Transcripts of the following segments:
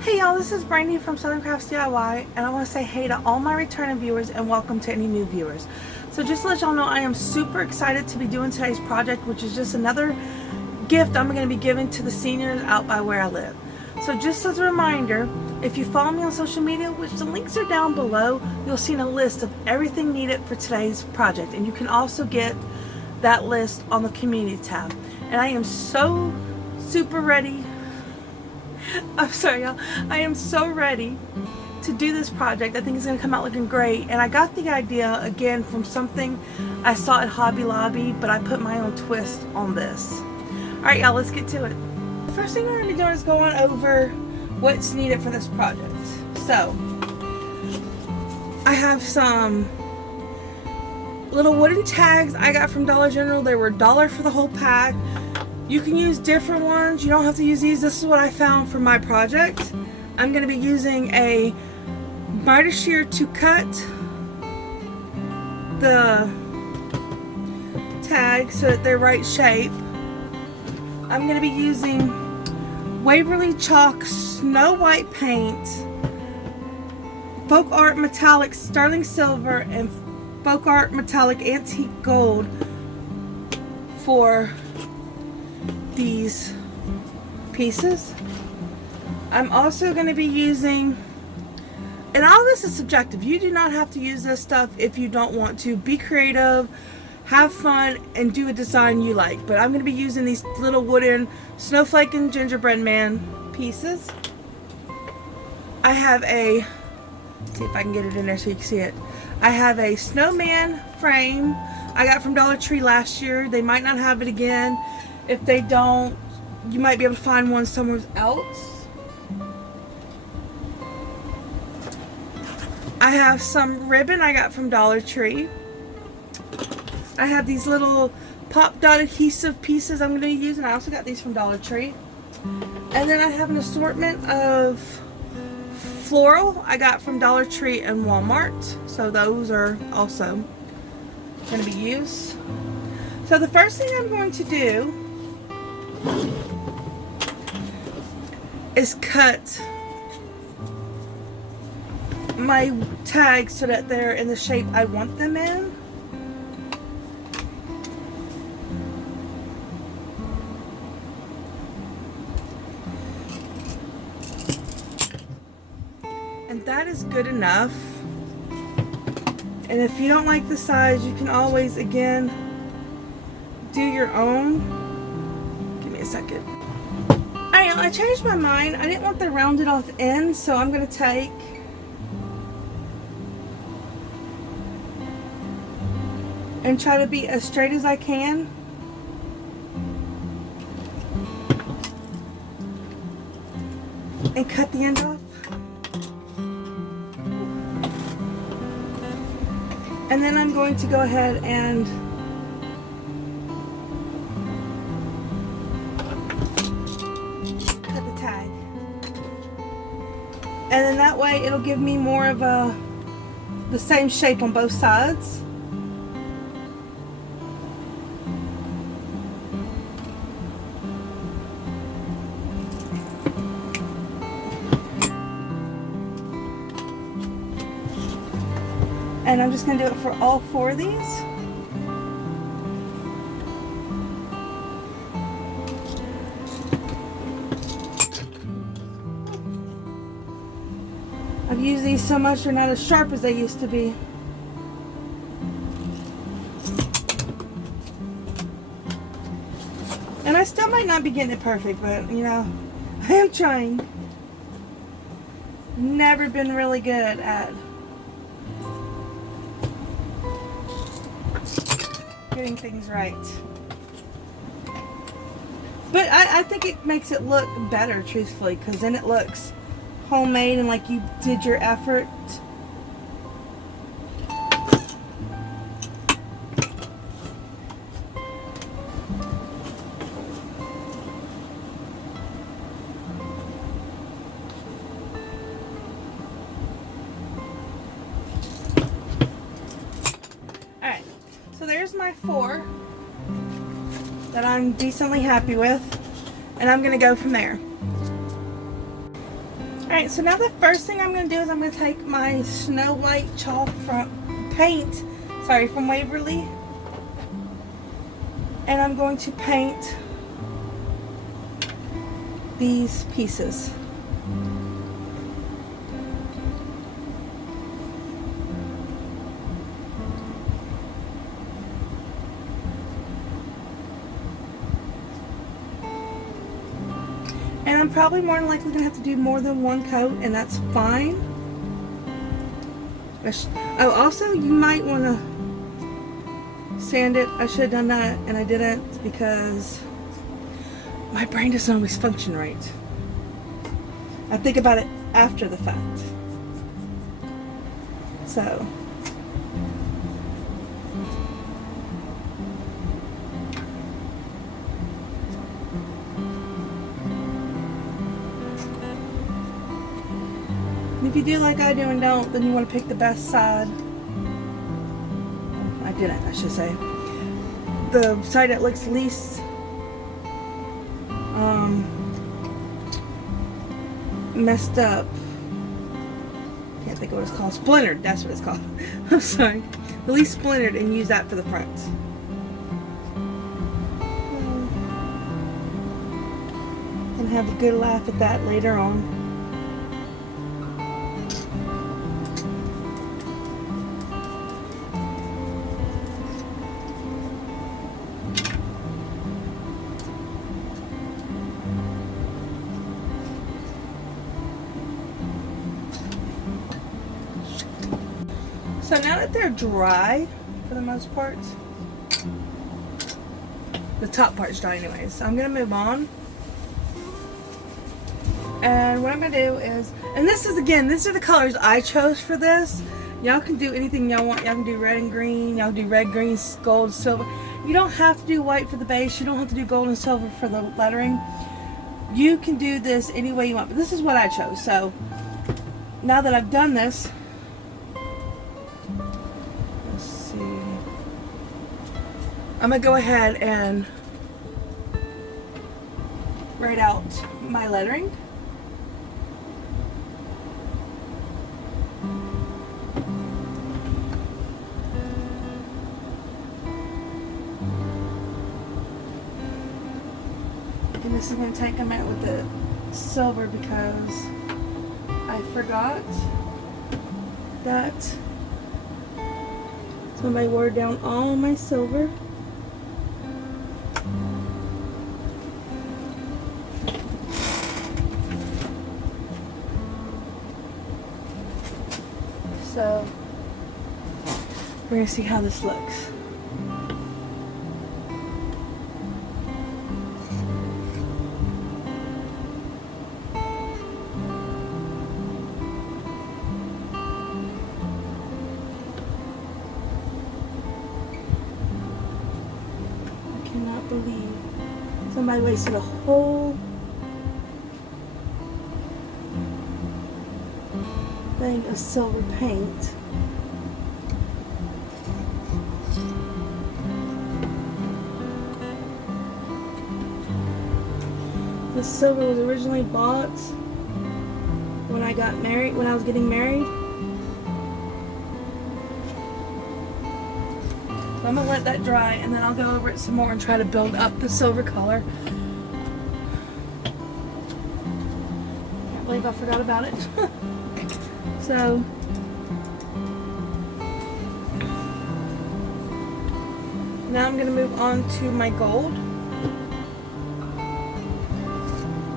Hey y'all, this is Brandy from Southern Crafts DIY, and I want to say hey to all my returning viewers and welcome to any new viewers. So just to let y'all know, I am super excited to be doing today's project, which is just another gift I'm going to be giving to the seniors out by where I live. So just as a reminder, if you follow me on social media, which the links are down below, you'll see a list of everything needed for today's project, and you can also get that list on the community tab. And I am so super ready. I'm sorry y'all, I am so ready to do this project. I think it's going to come out looking great, and I got the idea again from something I saw at Hobby Lobby, but I put my own twist on this. Alright y'all, let's get to it. The first thing we're going to be doing is going over what's needed for this project. So, I have some little wooden tags I got from Dollar General. They were $1 for the whole pack. You can use different ones. You don't have to use these. This is what I found for my project. I'm going to be using a miter shear to cut the tags so that they're right shape. I'm going to be using Waverly Chalk Snow White paint, Folk Art Metallic Sterling Silver, and Folk Art Metallic Antique Gold for these pieces. I'm also going to be using, and all this is subjective, you do not have to use this stuff if you don't want to. Be creative, have fun, and do a design you like. But I'm going to be using these little wooden snowflake and gingerbread man pieces. I have a, see if I can get it in there so you can see it. I have a snowman frame I got from Dollar Tree last year. They might not have it again. If they don't, you might be able to find one somewhere else. I have some ribbon I got from Dollar Tree. I have these little pop dot adhesive pieces I'm going to use, and I also got these from Dollar Tree. And then I have an assortment of floral I got from Dollar Tree and Walmart. So those are also going to be used. So the first thing I'm going to do is cut my tags so that they're in the shape I want them in. And that is good enough. And if you don't like the size, you can always, again, do your own. Give me a second. Alright, I changed my mind. I didn't want the rounded off end, so I'm going to take and try to be as straight as I can. And cut the end off. And then I'm going to go ahead and cut the tag. And then that way it'll give me more of the same shape on both sides. And I'm just going to do it for all 4 of these. I've used these so much they're not as sharp as they used to be. And I still might not be getting it perfect, but you know, I am trying. Never been really good at getting things right. But I think it makes it look better, truthfully, because then it looks homemade and like you did your effort. Alright, so there's my 4 that I'm decently happy with, and I'm going to go from there. Alright, so now the first thing I'm going to do is I'm going to take my Snow White chalk from Waverly, and I'm going to paint these pieces. And I'm probably more than likely going to have to do more than one coat, and that's fine. Oh, also, you might want to sand it. I should have done that, and I didn't because my brain doesn't always function right. I think about it after the fact. So. If you do like I do and don't, then you want to pick the best side. I didn't, I should say. The side that looks least messed up. Can't think of what it's called. Splintered, that's what it's called. I'm sorry. The least splintered, and use that for the front. And have a good laugh at that later on. So now that they're dry, for the most part, the top part's dry anyways, so I'm going to move on. And what I'm going to do is, and this is, again, these are the colors I chose for this. Y'all can do anything y'all want. Y'all can do red and green. Y'all can do red, green, gold, silver. You don't have to do white for the base. You don't have to do gold and silver for the lettering. You can do this any way you want, but this is what I chose. So now that I've done this, I'm going to go ahead and write out my lettering. And this is going to take a minute with the silver because I forgot that somebody watered down all my silver. So we're going to see how this looks. I cannot believe somebody wasted a whole thing of silver paint. This silver was originally bought when I got married, when I was getting married. So I'm gonna let that dry and then I'll go over it some more and try to build up the silver color. Can't believe I forgot about it. So now I'm going to move on to my gold.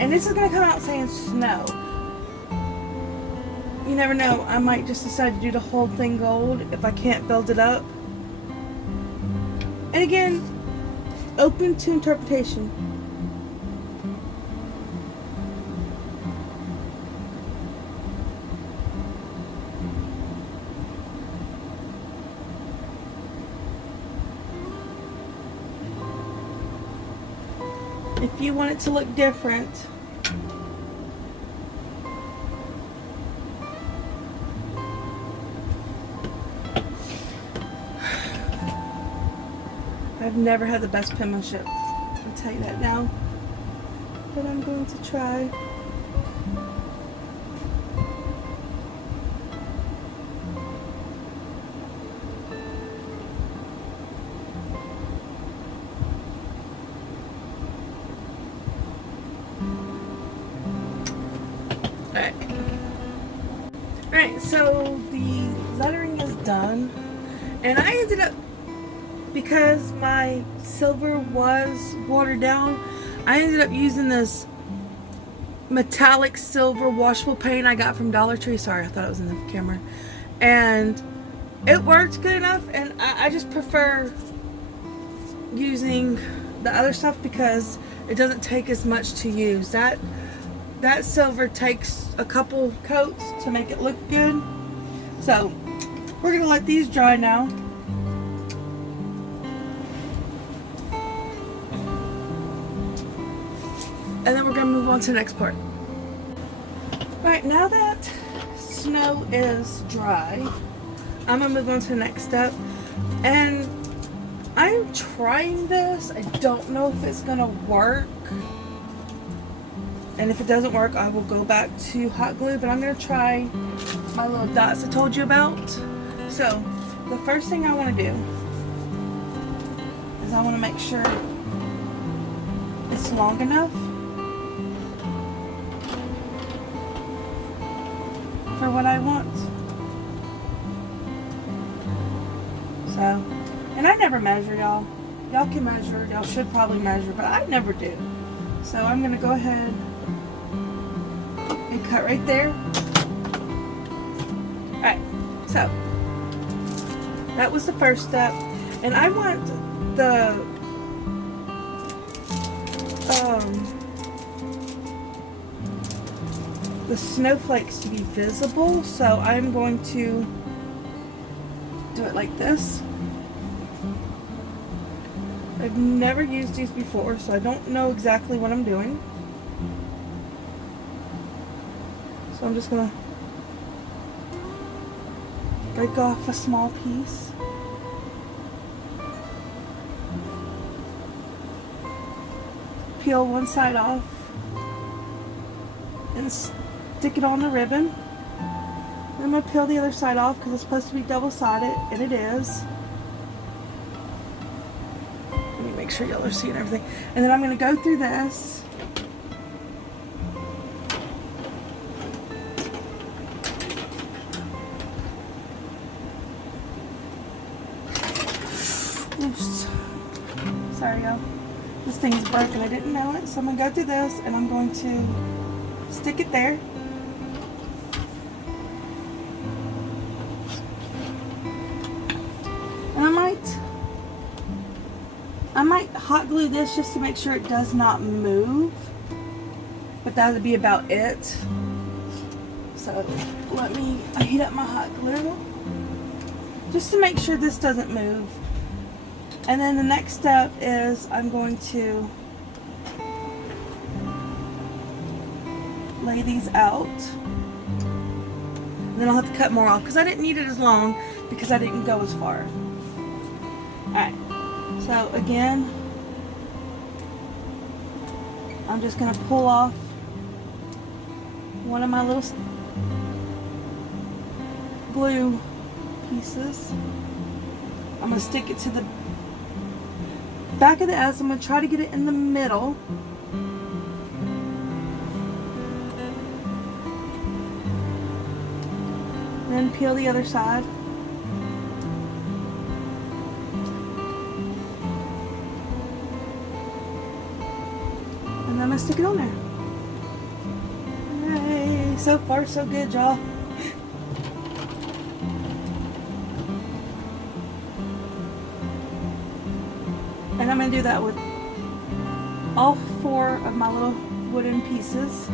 And this is going to come out saying snow. You never know, I might just decide to do the whole thing gold if I can't build it up. And again, open to interpretation. If you want it to look different, I've never had the best penmanship, I'll tell you that now, but I'm going to try. So the lettering is done, and I ended up, because my silver was watered down, I ended up using this metallic silver washable paint I got from Dollar Tree. Sorry, I thought it was in the camera. And it worked good enough, and I just prefer using the other stuff because it doesn't take as much to use. That silver takes a couple coats to make it look good. So we're gonna let these dry now. And then we're gonna move on to the next part. Alright, now that snow is dry, I'm gonna move on to the next step. And I'm trying this. I don't know if it's gonna work. And if it doesn't work, I will go back to hot glue, but I'm gonna try my little dots I told you about. So the first thing I wanna do is I wanna make sure it's long enough for what I want. So, and I never measure, y'all. Y'all can measure, y'all should probably measure, but I never do. So I'm gonna go ahead and cut right there. Alright, so that was the first step. And I want the snowflakes to be visible, so I'm going to do it like this. I've never used these before, so I don't know exactly what I'm doing. So I'm just gonna break off a small piece. Peel one side off and stick it on the ribbon. I'm going to peel the other side off because it's supposed to be double-sided, and it is. Let me make sure y'all are seeing everything. And then I'm going to go through this. Oops. Sorry, y'all. This thing is broken. I didn't know it. So I'm going to go through this, and I'm going to stick it there. And I might hot glue this just to make sure it does not move. But that would be about it. So let me heat up my hot glue just to make sure this doesn't move. And then the next step is I'm going to lay these out. And then I'll have to cut more off because I didn't need it as long because I didn't go as far. Alright, so again, I'm just going to pull off one of my little glue pieces. I'm going to stick it to the back of the S. I'm going to try to get it in the middle. Then peel the other side. And I'm going to stick it on there. Yay! So far so good, y'all. And I'm going to do that with all 4 of my little wooden pieces.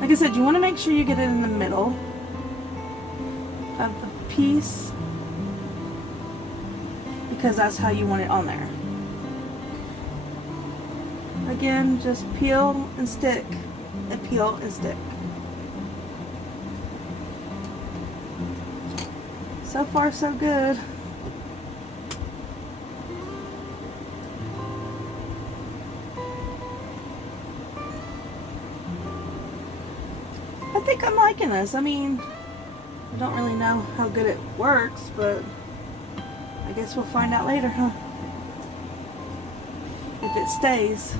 Like I said, you want to make sure you get it in the middle of the piece because that's how you want it on there. Again, just peel and stick and peel and stick. So far so good. I think I'm liking this. I mean, I don't really know how good it works, but I guess we'll find out later, huh? If it stays.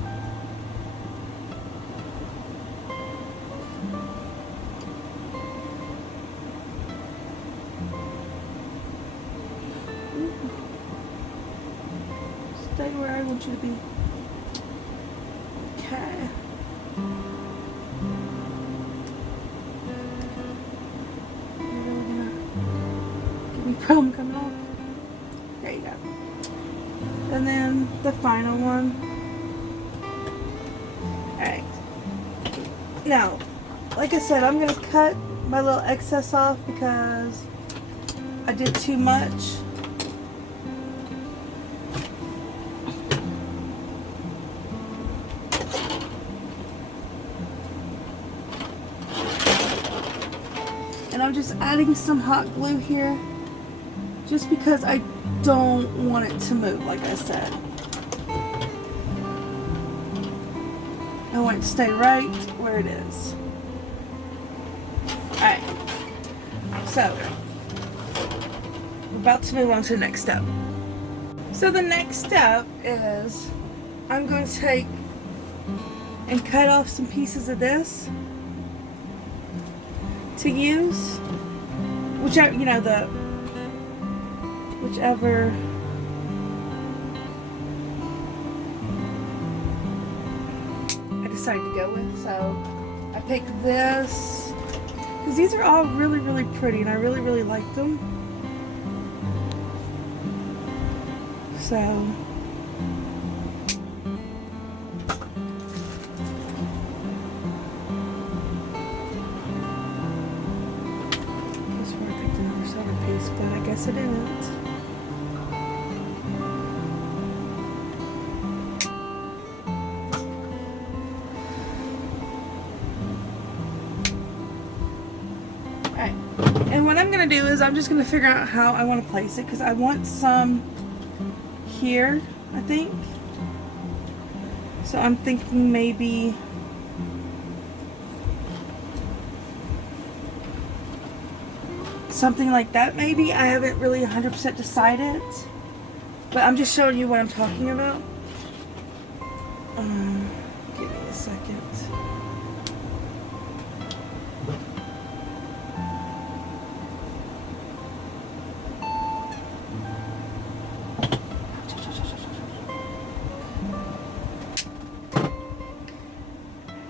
Stay where I want you to be. Okay. You're really gonna give me a problem coming off? There you go. And then the final one. Alright. Now, like I said, I'm gonna cut my little excess off because I did too much. And I'm just adding some hot glue here just because I don't want it to move, like I said. I want it to stay right where it is. Alright, so we're about to move on to the next step. So the next step is I'm going to take and cut off some pieces of this to use, whichever, you know, whichever I decided to go with. So I picked this because these are all really, really pretty and I really, really like them. So it's worth it, another centerpiece, but I guess it isn't. And what I'm going to do is I'm just going to figure out how I want to place it, because I want some here, I think. So I'm thinking maybe something like that maybe. I haven't really 100% decided, but I'm just showing you what I'm talking about. Give me a second.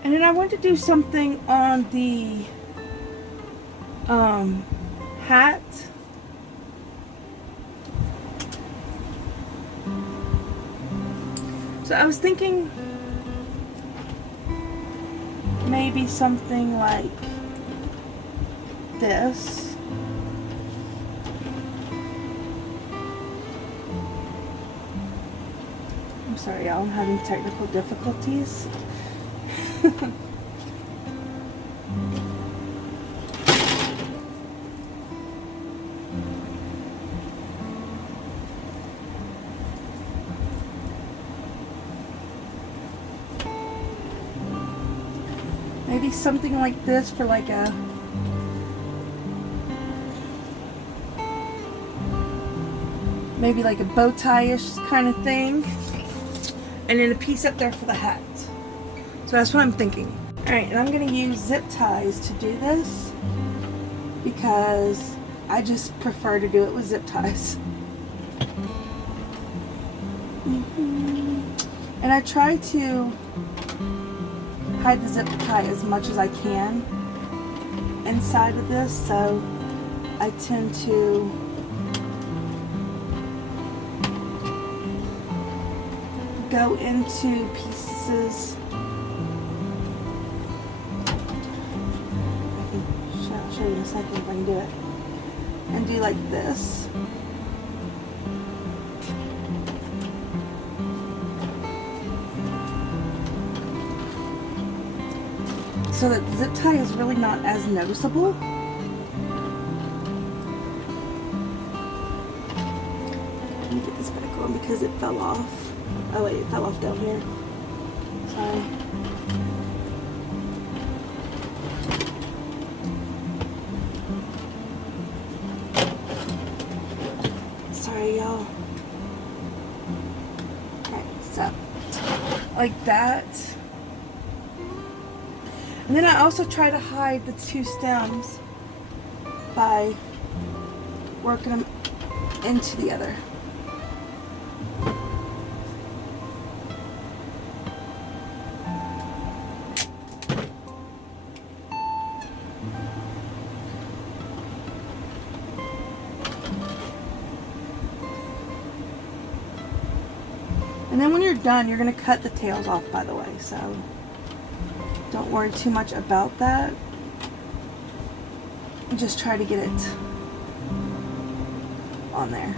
And then I want to do something on the hat. So I was thinking maybe something like this. I'm sorry, y'all, I'm having technical difficulties. Maybe something like this for like a maybe like a bow tie-ish kind of thing, and then a piece up there for the hat. So that's what I'm thinking. Alright, and I'm going to use zip ties to do this because I just prefer to do it with zip ties. And I try to hide the zip tie as much as I can inside of this, so I tend to go into pieces. I'll show you in a second if I can do it. And do like this. So that the zip tie is really not as noticeable. Let me get this back on because it fell off. Oh wait, it fell off down here. Sorry. Sorry, y'all. Okay, so like that. And then I also try to hide the two stems by working them into the other. And then when you're done, you're going to cut the tails off, by the way, so don't worry too much about that. Just try to get it on there.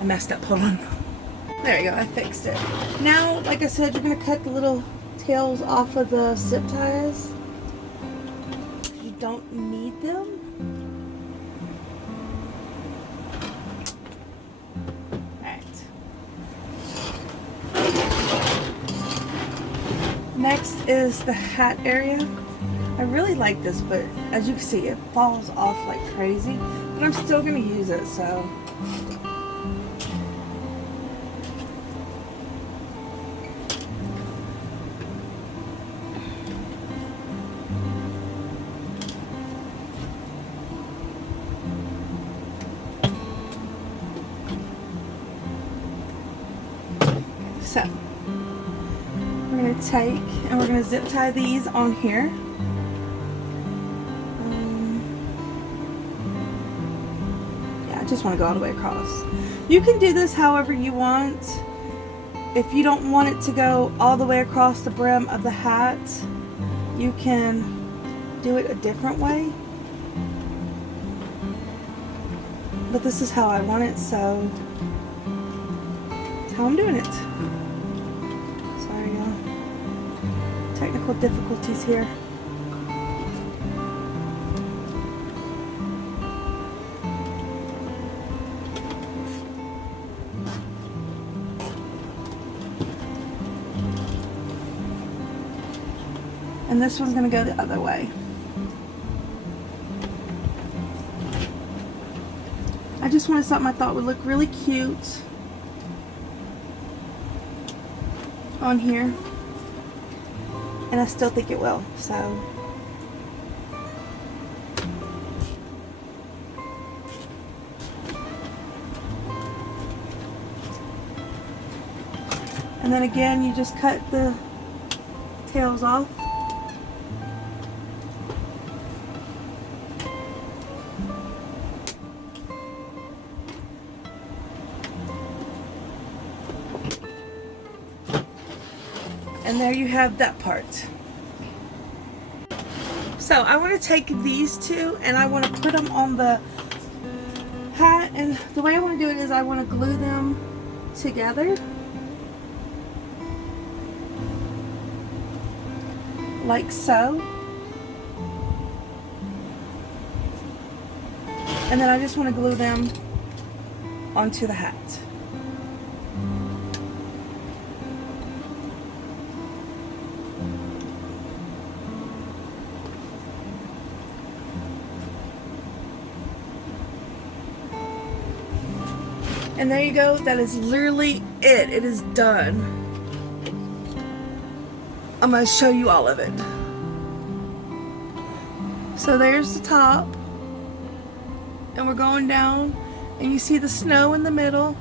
I messed up, hold on. There you go, I fixed it. Now, like I said, you're going to cut the little tails off of the zip ties. You don't need them. Alright. Next is the hat area. I really like this, but as you can see, it falls off like crazy. But I'm still going to use it, so. So, we're going to take and we're going to zip tie these on here. Yeah, I just want to go all the way across. You can do this however you want. If you don't want it to go all the way across the brim of the hat, you can do it a different way. But this is how I want it, so that's how I'm doing it. Technical difficulties here. And this one's going to go the other way. I just wanted something I thought would look really cute on here. And I still think it will, so. And then again, you just cut the tails off. And there you have that part. So I want to take these two and I want to put them on the hat, and the way I want to do it is I want to glue them together like so, and then I just want to glue them onto the hat. And there you go, that is literally it. It is done. I'm going to show you all of it. So there's the top. And we're going down. And you see the snow in the middle.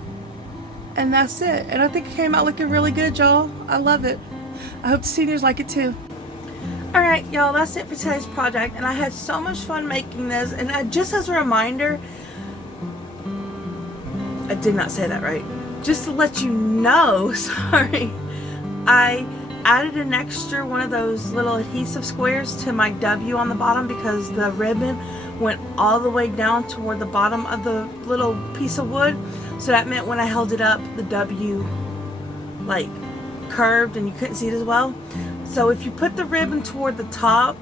And that's it. And I think it came out looking really good, y'all. I love it. I hope the seniors like it too. Alright, y'all, that's it for today's project. And I had so much fun making this. And just as a reminder, I did not say that right. Just to let you know, sorry, I added an extra one of those little adhesive squares to my W on the bottom because the ribbon went all the way down toward the bottom of the little piece of wood. So that meant when I held it up, the W like curved and you couldn't see it as well. So if you put the ribbon toward the top,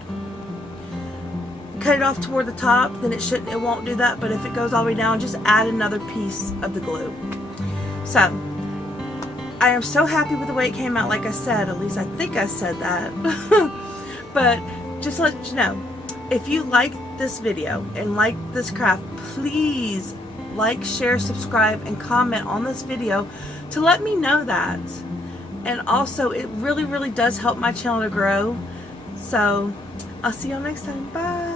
cut it off toward the top, then it won't do that. But if it goes all the way down, just add another piece of the glue. So I am so happy with the way it came out. Like I said, at least I think I said that. But just to let you know, if you like this video and like this craft, please like, share, subscribe, and comment on this video to let me know that. And also, it really, really does help my channel to grow. So I'll see y'all next time. Bye.